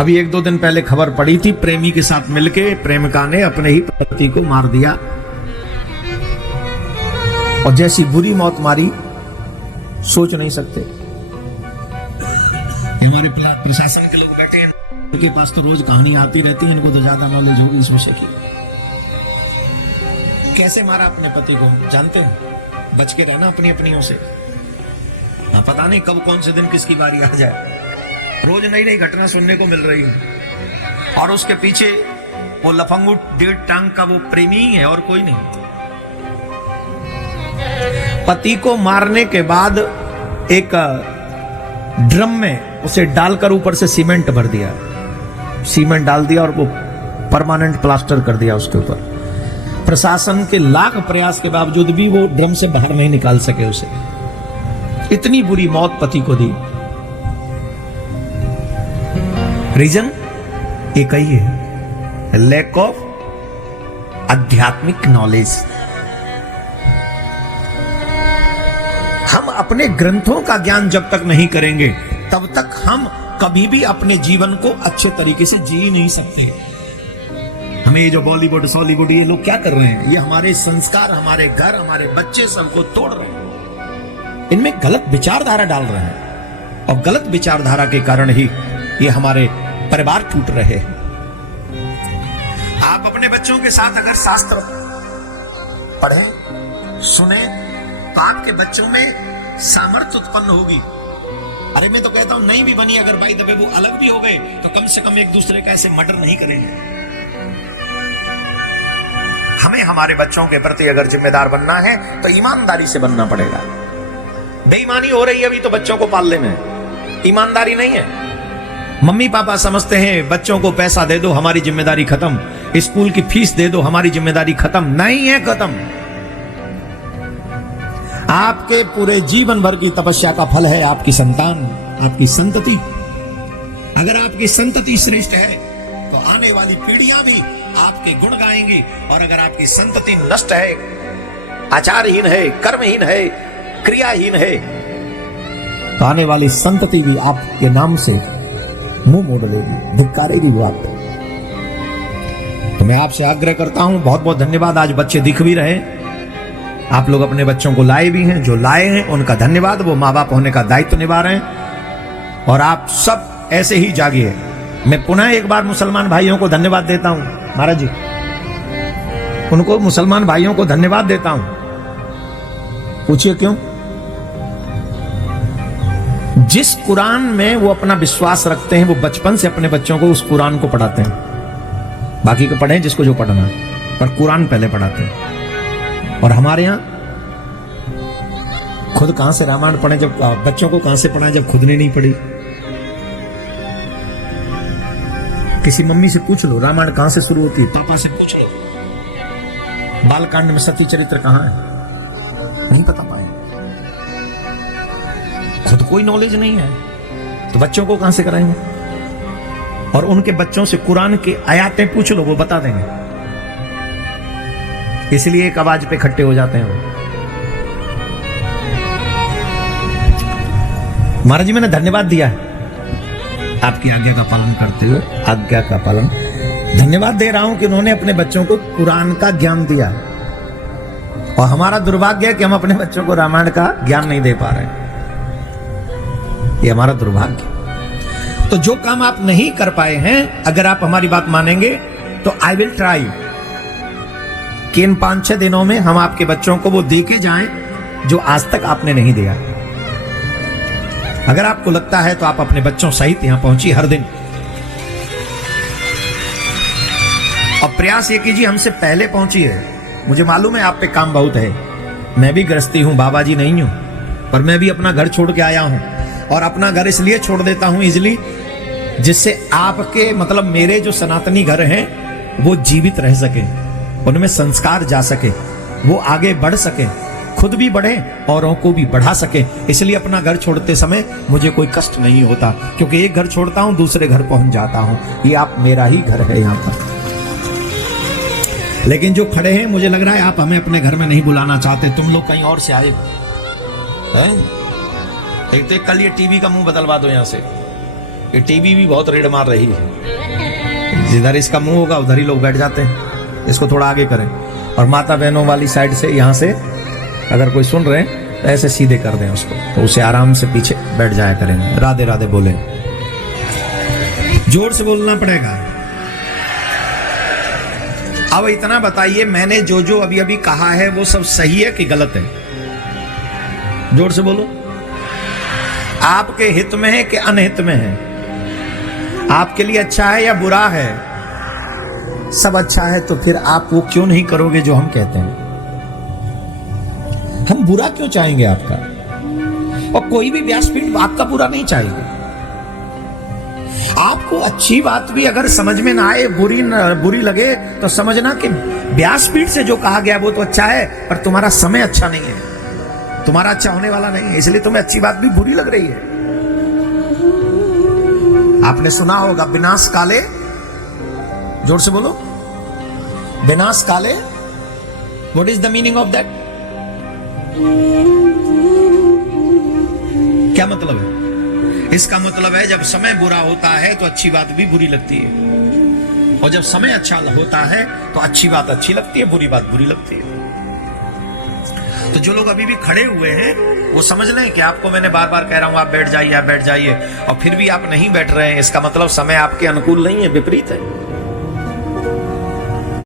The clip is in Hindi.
अभी 1-2 दिन पहले खबर पड़ी थी, प्रेमी के साथ मिलके प्रेमिका ने अपने ही पति को मार दिया। और जैसी बुरी मौत मारी, सोच नहीं सकते। हमारे प्रशासन के लोग बैठे हैं, उनके पास तो रोज कहानी आती रहती है, इनको तो ज्यादा नॉलेज होगी इस विषय की। कैसे मारा अपने पति को जानते हो? बच के रहना अपनी अपनियों से। पता नहीं कब कौन से दिन किसकी बारी आ जाए। रोज नई नई घटना सुनने को मिल रही है। और उसके पीछे वो लफंगू 1.5 टांग का वो प्रेमी ही है और कोई नहीं। पति को मारने के बाद एक ड्रम में उसे डालकर ऊपर से सीमेंट भर दिया, सीमेंट डाल दिया और वो परमानेंट प्लास्टर कर दिया उसके ऊपर। प्रशासन के लाख प्रयास के बावजूद भी वो ड्रम से बाहर नहीं निकाल सके उसे। इतनी बुरी मौत पति को दी। रीजन एक ही है, लैक ऑफ आध्यात्मिक नॉलेज। हम अपने ग्रंथों का ज्ञान जब तक नहीं करेंगे तब तक हम कभी भी अपने जीवन को अच्छे तरीके से जी नहीं सकते। हमें ये जो बॉलीवुड सॉलीवुड ये लोग क्या कर रहे हैं, ये हमारे संस्कार, हमारे घर, हमारे बच्चे सबको तोड़ रहे हैं। इनमें गलत विचारधारा डाल रहे हैं और गलत विचारधारा के कारण ही ये हमारे परिवार टूट रहे हैं। आप अपने बच्चों के साथ अगर शास्त्र पढ़ें, सुने, तो आपके बच्चों में सामर्थ्य उत्पन्न होगी। अरे मैं तो कहता हूं नहीं भी बनी, अगर बाई दबे वो अलग भी हो गए तो कम से कम एक दूसरे का ऐसे मर्डर नहीं करेंगे। हमें हमारे बच्चों के प्रति अगर जिम्मेदार बनना है तो ईमानदारी से बनना पड़ेगा। बेईमानी हो रही है अभी तो बच्चों को पालने में, ईमानदारी नहीं है। मम्मी पापा समझते हैं बच्चों को पैसा दे दो हमारी जिम्मेदारी खत्म, स्कूल की फीस दे दो हमारी जिम्मेदारी खत्म। नहीं है खत्म। आपके पूरे जीवन भर की तपस्या का फल है आपकी संतान, आपकी संतति। अगर आपकी संतति श्रेष्ठ है तो आने वाली पीढ़ियां भी आपके गुण गाएंगी, और अगर आपकी संतति नष्ट है, आचारहीन है, कर्महीन है, क्रियाहीन है, तो आने वाली संतति भी आपके नाम से मुंह मोड़ लेगी, धिक्कारेगी वो आप। तो मैं आपसे आग्रह करता हूं, बहुत बहुत धन्यवाद। आज बच्चे दिख भी रहे, आप लोग अपने बच्चों को लाए भी हैं, जो लाए हैं उनका धन्यवाद, वो माँ बाप होने का दायित्व निभा रहे हैं। और आप सब ऐसे ही जागिए। मैं पुनः एक बार मुसलमान भाइयों को धन्यवाद देता हूं, महाराज जी, उनको मुसलमान भाइयों को धन्यवाद देता हूं। पूछिए क्यों? जिस कुरान में वो अपना विश्वास रखते हैं, वो बचपन से अपने बच्चों को उस कुरान को पढ़ाते हैं। बाकी को पढ़ें जिसको जो पढ़ना है, पर कुरान पहले पढ़ाते हैं। और हमारे यहां खुद कहां से रामायण पढ़े, जब बच्चों को कहां से पढ़ाएं जब खुद ने नहीं पढ़ी। किसी मम्मी से पूछ लो रामायण कहां से शुरू होती है, पापा से पूछ लो बालकांड में सती चरित्र कहां है, नहीं पता पाए। खुद कोई नॉलेज नहीं है तो बच्चों को कहां से कराएंगे। और उनके बच्चों से कुरान की आयतें पूछ लो, वो बता देंगे। इसलिए एक आवाज पे इकट्ठे हो जाते हैं वो। महाराज जी मैंने धन्यवाद दिया है आपकी आज्ञा का पालन करते हुए, आज्ञा का पालन धन्यवाद दे रहा हूं कि उन्होंने अपने बच्चों को कुरान का ज्ञान दिया। और हमारा दुर्भाग्य है कि हम अपने बच्चों को रामायण का ज्ञान नहीं दे पा रहे, ये हमारा दुर्भाग्य। तो जो काम आप नहीं कर पाए हैं, अगर आप हमारी बात मानेंगे तो आई विल ट्राई कि इन 5-6 दिनों में हम आपके बच्चों को वो दे के जाएं जो आज तक आपने नहीं दिया। अगर आपको लगता है तो आप अपने बच्चों सहित यहां पहुंचिए हर दिन, और प्रयास ये कीजिए हमसे पहले पहुंचिए। मुझे मालूम है आप पे काम बहुत है, मैं भी गृहस्थी हूं, बाबा जी नहीं हूं, पर मैं भी अपना घर छोड़ के आया हूं। और अपना घर इसलिए छोड़ देता हूं इजली, जिससे आपके मतलब मेरे जो सनातनी घर हैं वो जीवित रह सके, उनमें संस्कार जा सके, वो आगे बढ़ सके, खुद भी बढ़े औरों को भी बढ़ा सके। इसलिए अपना घर छोड़ते समय मुझे कोई कष्ट नहीं होता, क्योंकि एक घर छोड़ता हूं दूसरे घर पहुंच जाता हूं। ये आप मेरा ही घर है यहां पर। लेकिन जो खड़े हैं, मुझे लग रहा है आप हमें अपने घर में नहीं बुलाना चाहते, तुम लोग कहीं और से आए हैं। एक तो कल ये टीवी का मुंह बदलवा दो यहां से, कि टीवी भी बहुत रेड मार रही है, जिधर इसका मुंह होगा उधर ही लोग बैठ जाते हैं। इसको थोड़ा आगे करें, और माता बहनों वाली साइड से यहां से अगर कोई सुन रहे हैं तो ऐसे सीधे कर दें उसको, तो उसे आराम से पीछे बैठ जाया करेंगे। राधे राधे बोले, जोर से बोलना पड़ेगा। अब इतना बताइए, मैंने जो जो अभी अभी कहा है वो सब सही है कि गलत है? जोर से बोलो। आपके हित में है कि अनहित में है? आपके लिए अच्छा है या बुरा है? सब अच्छा है तो फिर आप वो क्यों नहीं करोगे जो हम कहते हैं? हम बुरा क्यों चाहेंगे आपका? और कोई भी व्यासपीठ आपका बुरा नहीं चाहेगा। आपको अच्छी बात भी अगर समझ में ना आए, बुरी लगे, तो समझना कि व्यासपीठ से जो कहा गया वो तो अच्छा है, पर तुम्हारा समय अच्छा नहीं है, तुम्हारा अच्छा होने वाला नहीं है, इसलिए तुम्हें अच्छी बात भी बुरी लग रही है। आपने सुना होगा विनाश काले, जोर से बोलो, विनाश काले, what is the meaning of that? क्या मतलब है इसका? मतलब है जब समय बुरा होता है तो अच्छी बात भी बुरी लगती है, और जब समय अच्छा होता है तो अच्छी बात अच्छी लगती है, बुरी बात बुरी लगती है। तो जो लोग अभी भी खड़े हुए हैं वो समझ लें कि आपको मैंने बार बार कह रहा हूं आप बैठ जाइए, आप बैठ जाइए, और फिर भी आप नहीं बैठ रहे हैं, इसका मतलब समय आपके अनुकूल नहीं है, विपरीत है।